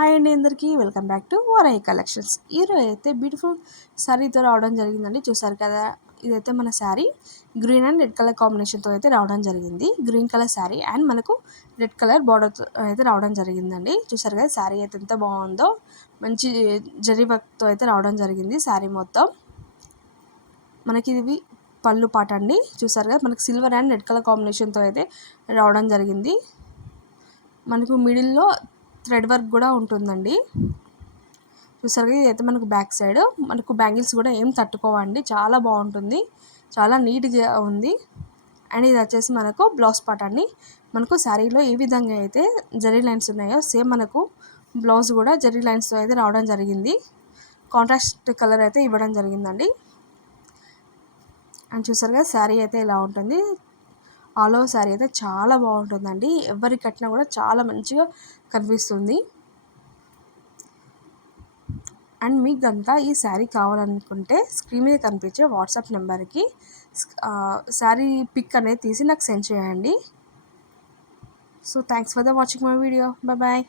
Hi అండి అందరికీ. Welcome back to Varai collections. ఈరోజు అయితే బ్యూటిఫుల్ శారీతో రావడం జరిగిందండి. చూసారు కదా ఇదైతే మన sari green and red colour కాంబినేషన్తో అయితే రావడం జరిగింది. గ్రీన్ కలర్ శారీ అండ్ మనకు రెడ్ కలర్ బార్డర్ అయితే రావడం జరిగిందండి. చూసారు కదా శారీ అయితే ఎంత బాగుందో. మంచి జరీ వర్క్తో అయితే రావడం జరిగింది శారీ మొత్తం. మనకి ఇది పళ్ళు పాట అండి. చూసారు కదా మనకి సిల్వర్ అండ్ రెడ్ కలర్ కాంబినేషన్తో అయితే రావడం జరిగింది. మనకు మిడిల్లో థ్రెడ్ వర్క్ కూడా ఉంటుందండి. చూసారుగా ఇది అయితే మనకు బ్యాక్ సైడ్. మనకు బ్యాంగిల్స్ కూడా ఏం తట్టుకోవండి. చాలా బాగుంటుంది. చాలా నీట్గా ఉంది. అండ్ ఇది వచ్చేసి మనకు బ్లౌజ్ పార్ట్ అండి. మనకు శారీలో ఏ విధంగా అయితే జరీ లైన్స్ ఉన్నాయో సేమ్ మనకు బ్లౌజ్ కూడా జరీ లైన్స్తో అయితే రావడం జరిగింది. కాంట్రాస్ట్ కలర్ అయితే ఇవ్వడం జరిగిందండి. అండ్ చూసారుగా శారీ అయితే ఇలా ఉంటుంది. ఆలో శారీ అయితే చాలా బాగుంటుందండి. ఎవరి కట్టినా కూడా చాలా మంచిగా కనిపిస్తుంది. అండ్ మీకు కనుక ఈ శారీ కావాలనుకుంటే స్క్రీన్ మీద కనిపించే వాట్సాప్ నెంబర్కి శారీ పిక్ అనేది తీసి నాకు సెండ్ చేయండి. So thanks for the watching my video. Bye bye.